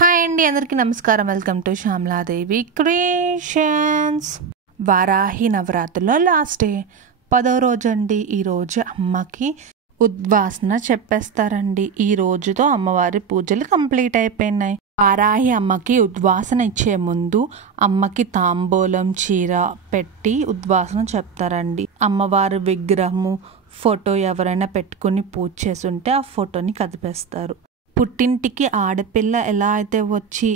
Hi అండి, అందరికీ నమస్కారం. Welcome to Shyamaladevi Creations. Varahi నవరాత్రిలో లాస్ట్ డే 10వ రోజు అండి. ఈరోజు అమ్మకి ఉద్వాసన చెప్పేస్తారండి. ఈ రోజుతో అమ్మవారి పూజలు కంప్లీట్ అయిపోయినాయి. వారాహి అమ్మకి ఉద్వాసన ఇచ్చే ముందు అమ్మకి తాంబూలం చీర పెట్టి ఉద్వాసన చెప్తారండి. అమ్మవారి విగ్రహము ఫోటో ఎవరైనా పెట్టుకుని పూజ చేసుంటే ఆ ఫోటోని కదిపేస్తారు. పుట్టింటికి ఆడపిల్ల ఎలా అయితే వచ్చి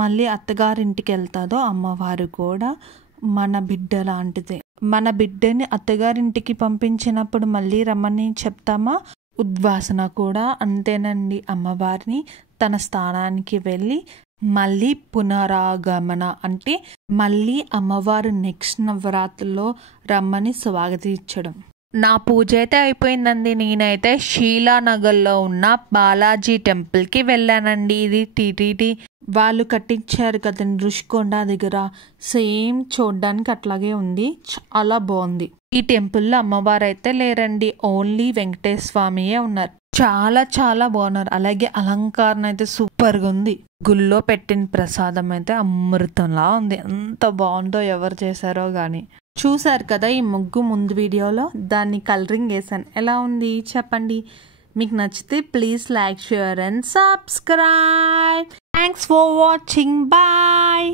మళ్ళీ అత్తగారింటికి వెళ్తాదో అమ్మవారు కూడా మన బిడ్డ లాంటిదే. మన బిడ్డని అత్తగారింటికి పంపించినప్పుడు మళ్ళీ రమ్మని చెప్తామా, ఉద్వాసన కూడా అంతేనండి. అమ్మవారిని తన స్థానానికి వెళ్ళి మళ్ళీ పునరాగమన అంటే మళ్ళీ అమ్మవారు నెక్స్ట్ నవరాత్రిలో రమ్మని స్వాగతించడం. నా పూజ అయితే అయిపోయిందండి. నేనైతే షీలానగర్లో ఉన్న బాలాజీ టెంపుల్కి వెళ్ళానండి. ఇది టీటీడీ వాళ్ళు కట్టించారు కదండి, రుషికొండ దగ్గర. సేమ్ చూడడానికి అట్లాగే ఉంది, చాలా బాగుంది. ఈ టెంపుల్లో అమ్మవారు అయితే లేరండి, ఓన్లీ వెంకటేశ్వర స్వామియే ఉన్నారు. చాలా చాలా బాగున్నారు. అలాగే అలంకారణ అయితే సూపర్గా ఉంది. గుళ్ళో పెట్టిన ప్రసాదం అయితే అమృతంలా ఉంది. ఎంత బాగుందో ఎవరు చేశారో కానీ. చూసారు కదా ఈ ముగ్గు ముందు వీడియోలో, దాన్ని కలరింగ్ వేసాను. ఎలా ఉంది చెప్పండి. మీకు నచ్చితే please like, share and subscribe. Thanks for watching. Bye.